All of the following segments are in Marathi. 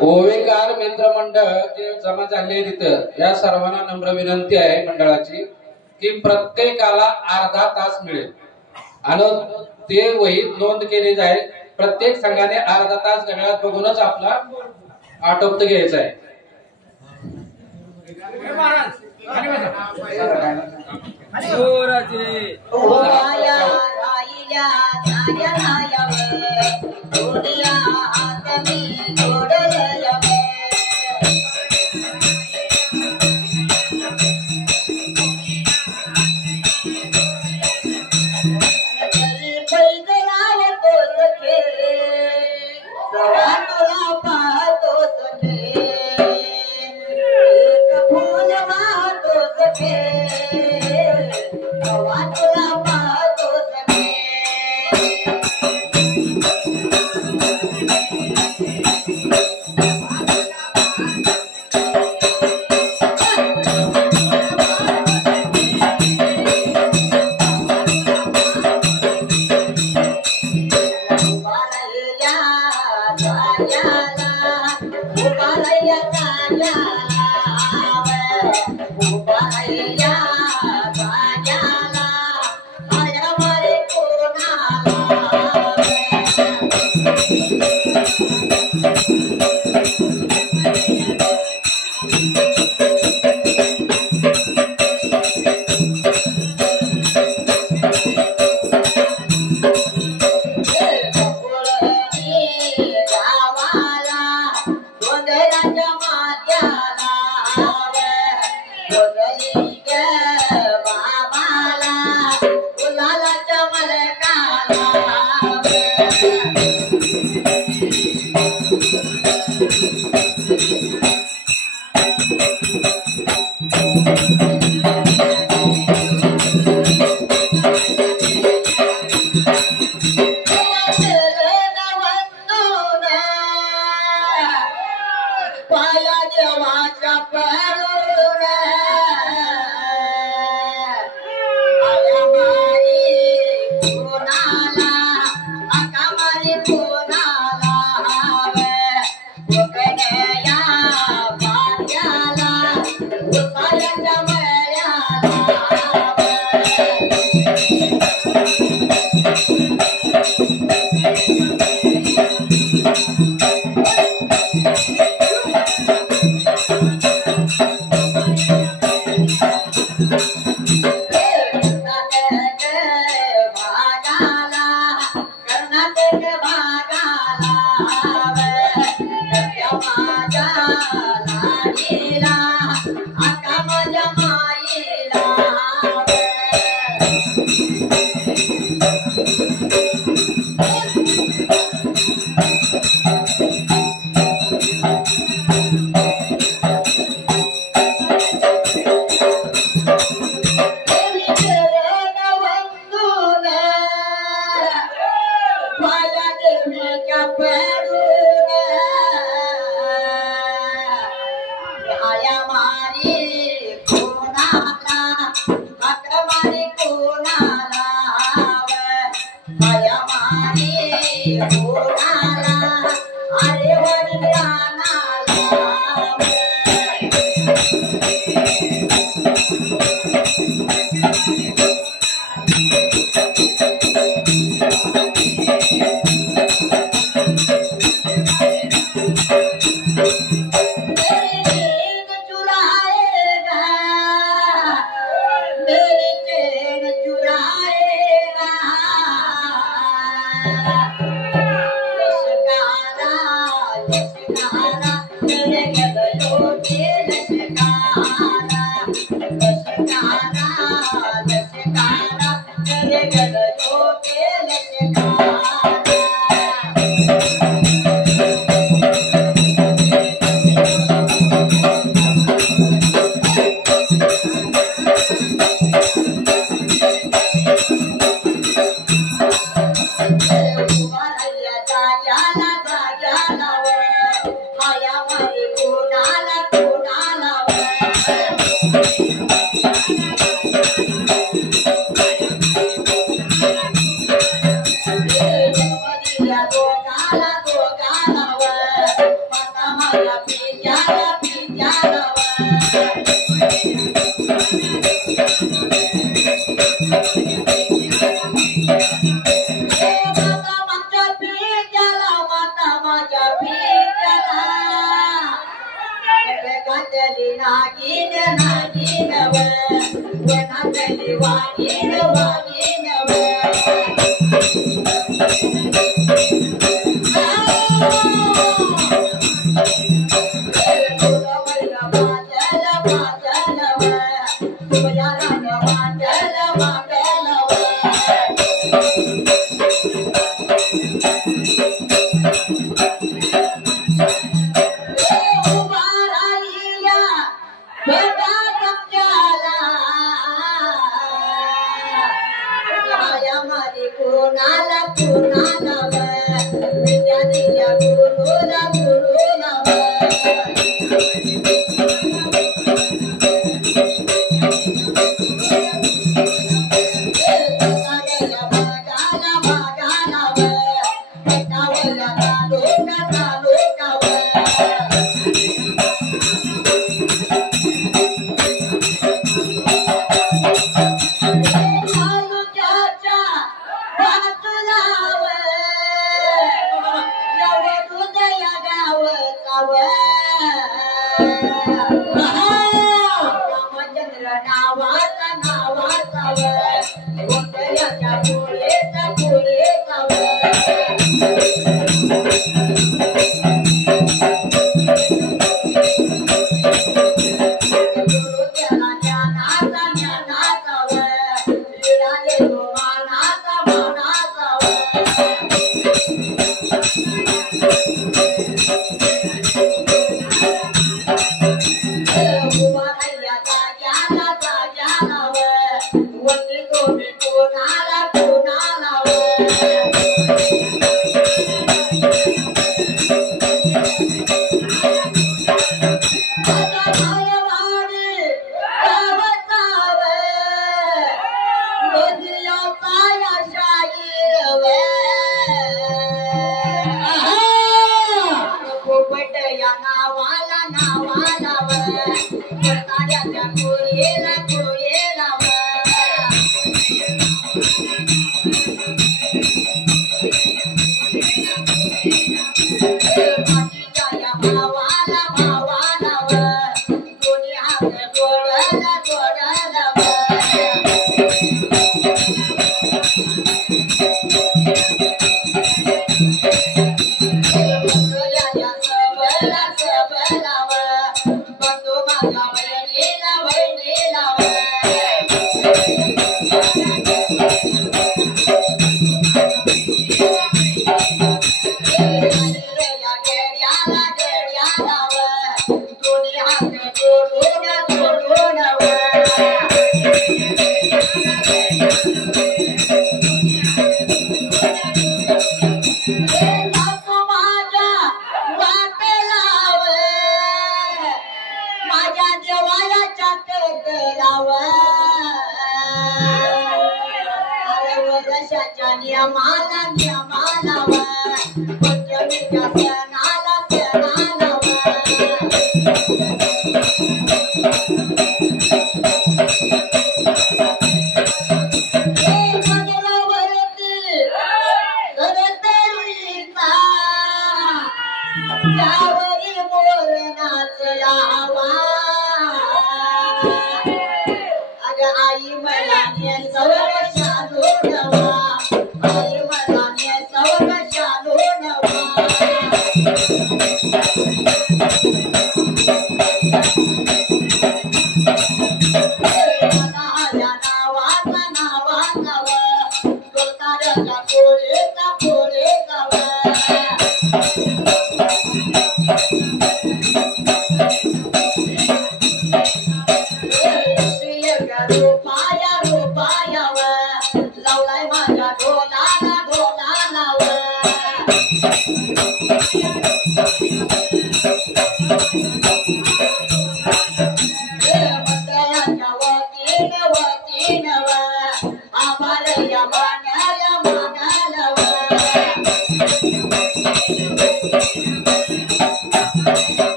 ओवेकार मित्र मंडळ जे जमा झाले तिथं या सर्वांना नम्र विनंती आहे मंडळाची की प्रत्येकाला अर्धा तास मिळेल आणि ते वहीत नोंद केली जाईल. प्रत्येक संघाने अर्धा तास घड्याळात बघूनच आपला आटोपत घ्यायचा आहे. पाया देवाच्या परूर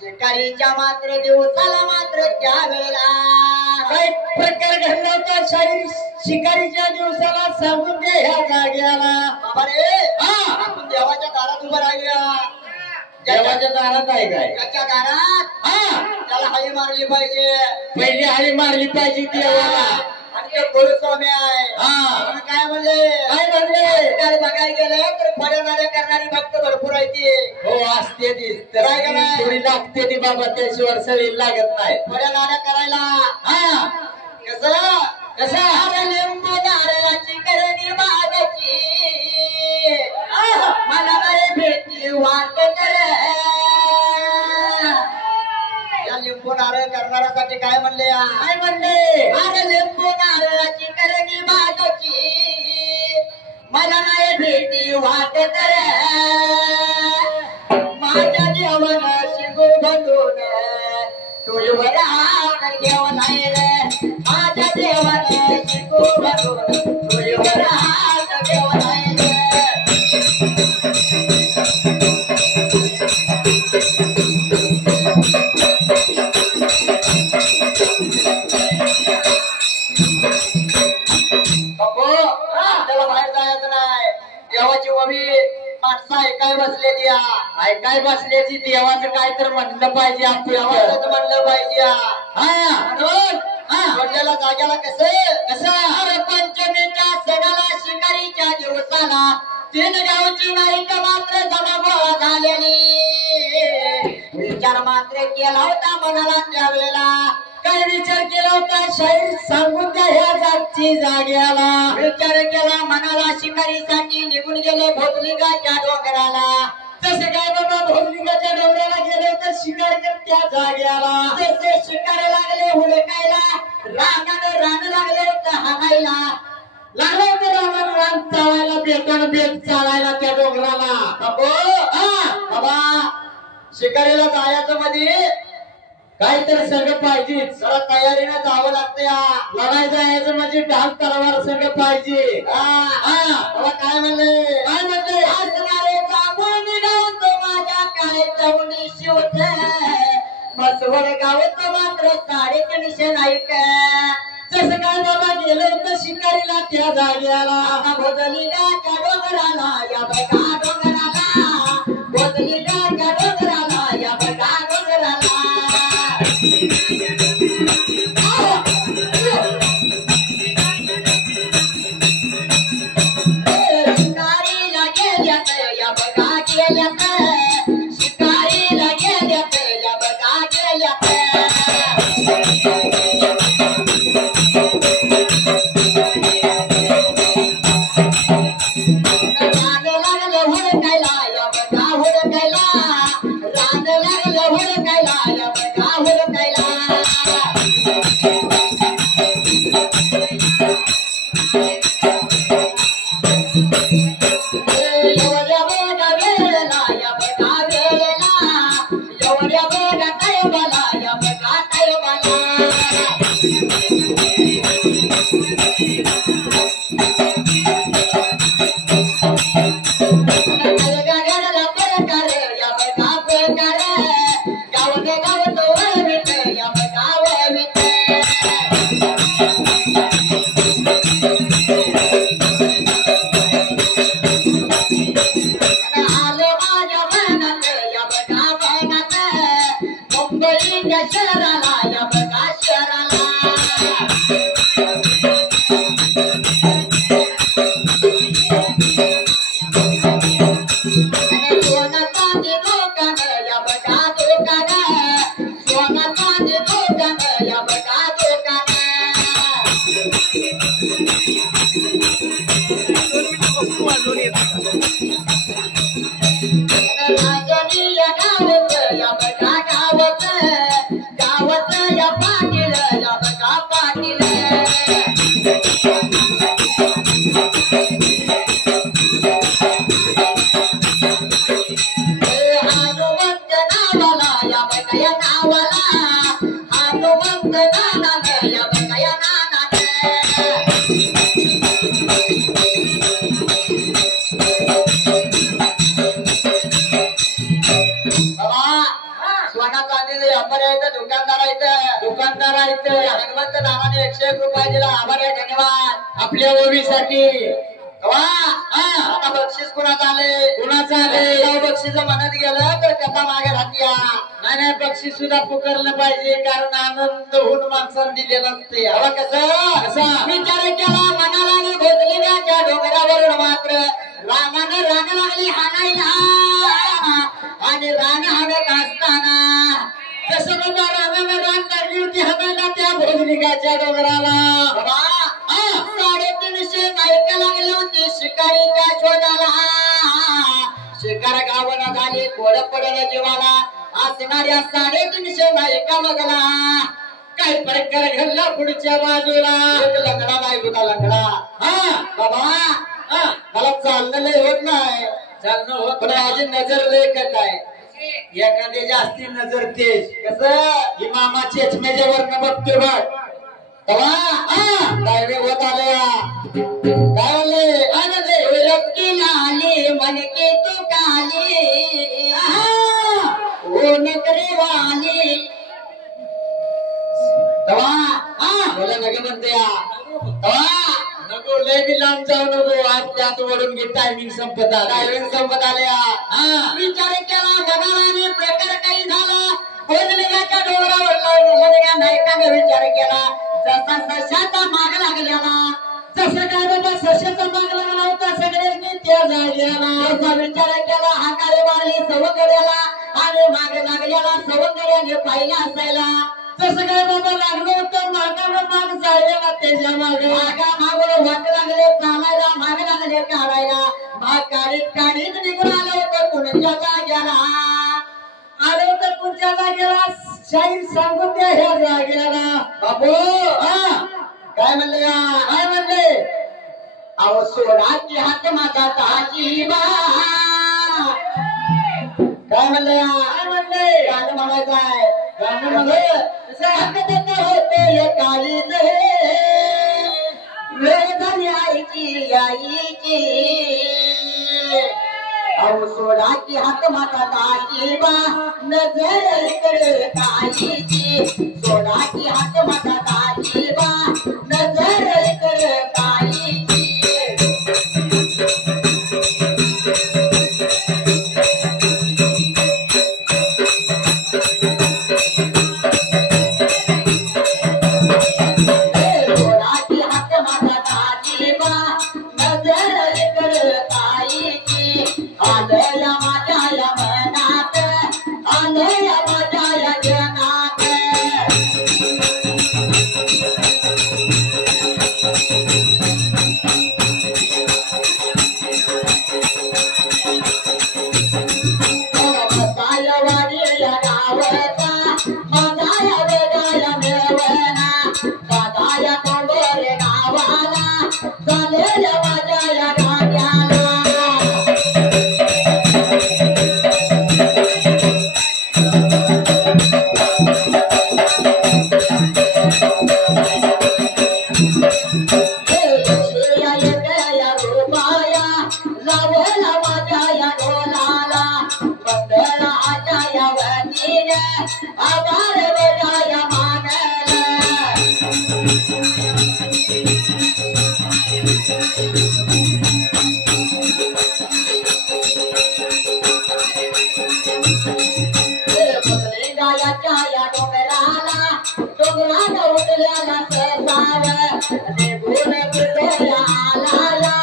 शिकारीच्या मात्र दिवसाला मात्र त्या वेळेला काही प्रकार घडला होता शिकारीच्या दिवसाला सांगून द्या ह्या जाग्याला. आपण देवाच्या दारात उभं राहिल्या. देवाच्या दारात आहे काय? त्याच्या दारात त्याला हळी मारली पाहिजे. पहिली हळी मारली पाहिजे देवाला. आणि ते गोळस्वामी आहे. काय म्हणले बघायला गेले तर फळणाऱ्या करणारी भक्त भरपूर आहे ती. हो असते ती थोडी लागते ती बाबा त्याशिवाय सळी लागत नाही. फळणाऱ्या करायला कसं कसं लिंबू नारळाची करणी बागाची मला नाही भेटली वाट कर. या लिंबू नारळ करणाऱ्यासाठी काय म्हणले? काय म्हणले? अरे लिंबू नारळाची करणी बागाची मला नाही भेटली वाट कर. माझ्या देवाला शिगो बंधून तुझवर हात घेऊन रे. माझ्या देवाला शिगो बंधून तुझवर हात घेऊन रे. त्याला बाहेर जायचं नाही. देवाची ववी माणसं ऐकाय बसलेली ऐकाय बसल्याची देवाचं काय तर म्हणलं पाहिजे. देवाचं म्हणलं पाहिजे. म्हणून म्हणलेल्या जाग्याला कसं पंचमीच्या सणाला शिकारीच्या दिवसाला 3 गावची नाईक मात्र जमा गोळा झालेली. विचार मात्र केला होता मनाला त्यावेळेला. काय विचार केला होता? शाहीर सांगून द्या ह्या जागची जाग्याला. विचार केला मनाला शिकारीसाठी निघून गेले भोतलिंगाच्या डोंगराला. तसे काय बाबा भोतलिंगाच्या डोंगराला गेले होते शिकार करत त्या जाग्याला. जसे शिकार लागले हुडकायला रानानं रान लागले होतं हाणायला. लागलं होतं रानानं रान चालायला बेतानं बेत चालायला त्या डोंगराला. बाबा शिकारीला जायचं मध्ये काय तर सगळं पाहिजेच. जरा तयारीने जावं लागतं. लढाई जायचं म्हणजे ढाल तलवार सगळं पाहिजे. बाबा काय म्हणले? काय म्हणले? असणारे जांभूळ निघावतो माझ्या काय जाऊनी शिवत. मसवड गावचं मात्र 3.5 नाईक. जसं काय बाबा गेलं होतं शिकारीला त्या जाग्याला. भोजलिंगाच्या डोंगराला या बघा डोंगराला. भोजलिंगाच्या डोंगराला या बघा डोंगराला. शिकारीला गेल्यात या बघा गेल्यात. शिकारीला गेल्यात या बघा गेल्यात. रान लागलं हुडकायला या बघा हुडकायला. रान लागलं हुडकायला या बघा हुडकायला. एवढ्या बघा वेळेला या बघा वेळेला. एवढ्या बघा टायमाला या बघा टायमाला. गगनाला प्रकार या बघा प्रकार. गावत गावत वळवित या गाववित आलं माझ्या मनात या गावनात मुंबईच्या शहराला या शहराला सोना चांदी दुकान या दुकान सोना चांदी दुकान या दुकान राजनी या गावत या गावत गावत या पाटील या पाटील हनुमंत नावाला या नावाला हनुमंत नाना या नाना सोना चांदी व्यापारी आहेत दुकानदार आहेत हनुमंत नानाने 101 रुपये दिला आभार आहे धन्यवाद आपल्या ओवीसाठी आता बक्षीस कुणाचं आले बक्षीस म्हणत गेलं तर कथा मागे राहत्या नाही बक्षीस सुद्धा पुकारलं पाहिजे कारण आनंद होऊन माणसानं दिलेलं नसते कसं विचार केला मनाला आणि भोजलेल्या डोंगरावरून मात्र रामानं रान लागली हाणायला आणि रान हाणत असताना कसं बाबा रामानं रान लागली होती हाणायला त्या भोजलिंगाच्या डोंगराला 350 नायका लागली होती शिकारीच्या शोधाला शिकार गावना झाली कोड पडला जीवाला असणाऱ्या 350 नायका बघला काय प्रकार घडला पुढच्या बाजूला एक लंगडा नाही होता लंगडा बाबा मला चालणं लय होत नाही चालणं होत पण माझी नजर लय कट आहे एखादी जास्ती नजर तेज कसं मामा चेचमेच्या वरनं बघतोय बघ काय होत आले काय म्हणले रक्ती लाली मनके तू काली ओ नकरे वाली बोला नगे म्हणते नको लय बी लांब जाऊ नको आज त्यात वळून घे टायमिंग संपत आले विचार केला मनाने प्रकार काही झाला भोजलिंगाच्या डोंगरावर नायकाने विचार केला जसा सशाचा माग लागलेला जसं काय बाबा सशाचा माग लागला होता सगळ्यांनी त्या जागेला विचार केला हाकारे मारली सवंगड्याला आणि माग लागलेला सवंगड्याने पाहिला असायला जसं काय बाबा लागलं होतं मागानं माग जायला त्याच्या मागून वाट लागले चालायला माग लागले काढायला भाग काढीत निघून आलं होतं कुणाच्या जाग्याला आलं होतं कुणाच्या जागेला शाहीर सांगून द्या ह्या जागेला बाबू काय म्हणले अहो सोडा की हात माझा ताजी बा काय म्हणले गाणं म्हणायचं आहे गाणं म्हणत होते काळी वेळ झाली आईची अहो सोडा की हात माझा ताजी बा नजर इकडे काळीची सोडा की हात माझा ताजी बा नजर इकडे काळीची आभार बजाया मानला या डोंगराला डोंगराला उठल्याला ससाव निघून बिडोया आलाला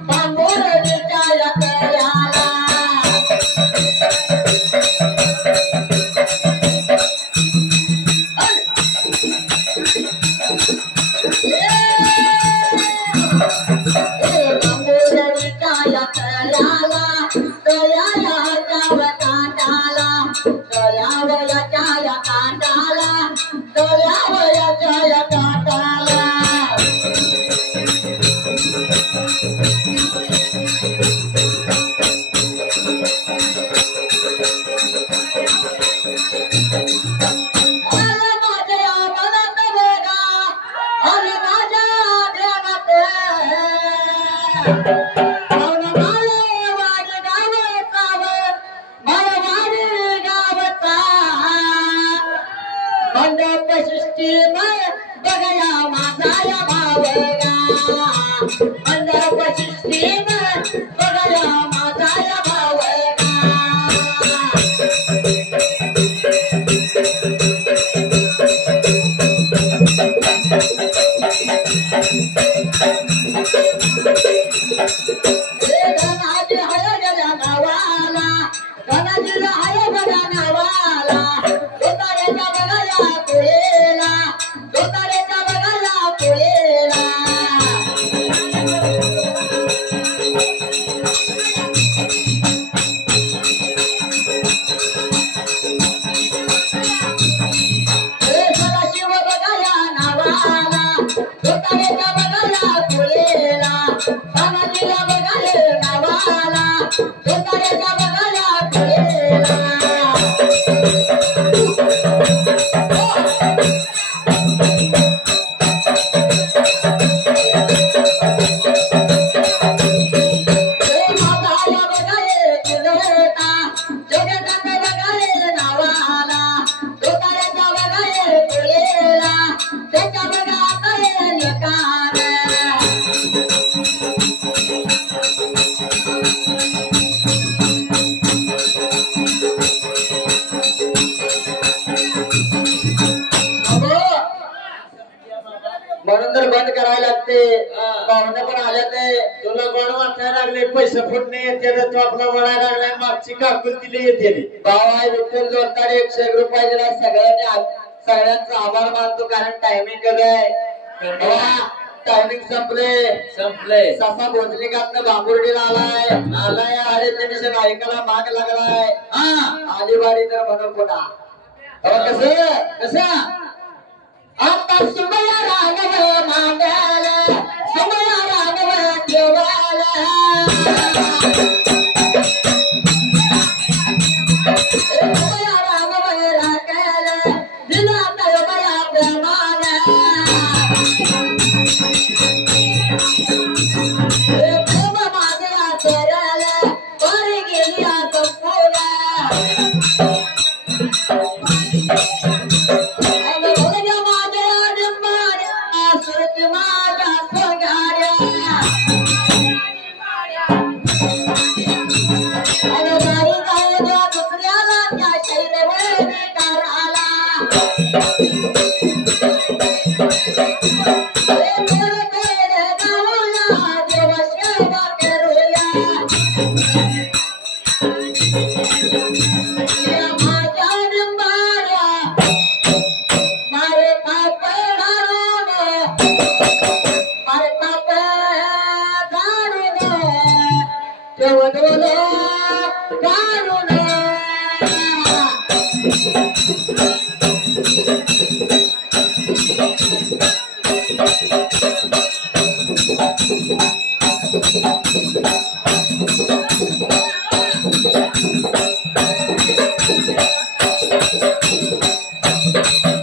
बांबूर विचार कयाला बांबूर विचार कयाला कयाला जावताला कयावयाच्या काटाला कयावयाच्या काटाला माझ्या मनात बघा अरे माझ्या ध्यानात मंडप सृष्टीमय बघया माझा भावगा मंडप सृष्टीमय बघया माझा भावगा धनाजी हय गजा नावाला धनाजीला हय गजा नावाला दोतारेचा बघाया तुळेला दोतारेचा बघाया तुळेला शिव बघाया नावाला दोतारेचा बघाया तुळेला धनाजीला बघाया नावाला दोतारेचा बघाया तुळेला म्हणून तर बंद करायला लागते पाहुणे पण आले ते तुला गोड वाटायला लागले पैसे फुटणे येते तो आपला वळायला लागलाय मागची काकुल दिली येते बाबा विठ्ठल जोडताना 101 रुपये दिला सगळ्यांचा आभार मानतो कारण टायमिंग कमी आहे टायमिंग संपले ससा भोजनिकातनं बांबुर्डीला आलाय अरे त्यांनी ऐकायला माग लागलाय आलीवाडी तर म्हणून पुन्हा कसं आता सुमया राघव मांडाला सुमया राघव ठेवाला सुमया राघव राखाला दिला तळबया प्रेमाला प्रेम माझ्या तेराला पारी गेली आता पोला Thank you.